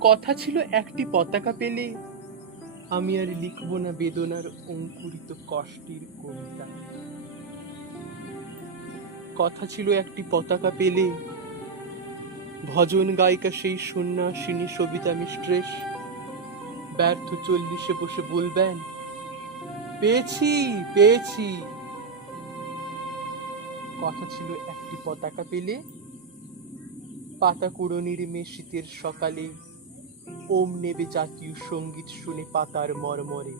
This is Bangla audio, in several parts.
কথা ছিল একটি পতাকা পেলে আমি আর লিখব না বেদনার অঙ্কুরিত কষ্টের কবিতা। কথা ছিল একটি পতাকা পেলে ভজন গায়িকা সেই সন্ন্যাসিনী সবিতা মিস্ট্রেস ব্যর্থ চল্লিশে বসে বলবেন, পেয়েছি পেয়েছি। কথা ছিল একটি পতাকা পেলে পাতা কুড়োনির শীতের সকালে ওম নেবে জাতীয় সঙ্গীত শুনে পাতার মরমরে।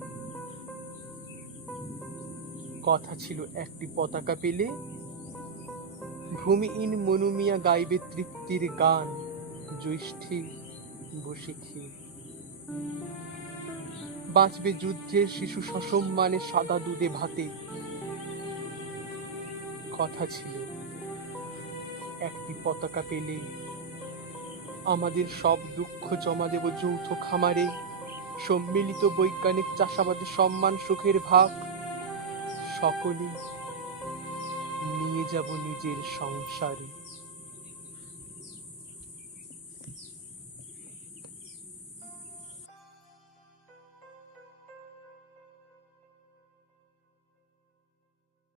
কথা ছিল একটি পতাকা পেলে ভূমিহীন মনুমিয়া গাইবে তৃপ্তির গান জ্যৈষ্ঠে বসে খেয়ে। বাঁচবে যুদ্ধের শিশু সসম্মানে সাদা দুধে ভাতে। কথা ছিল একটি পতাকা পেলে আমাদের সব দুঃখ জমা দেব যৌথ খামারে, সম্মিলিত বৈজ্ঞানিক চাষাবাদে সম্মান সুখের ভাগ সকলে নিয়ে যাব নিজের সংসারে।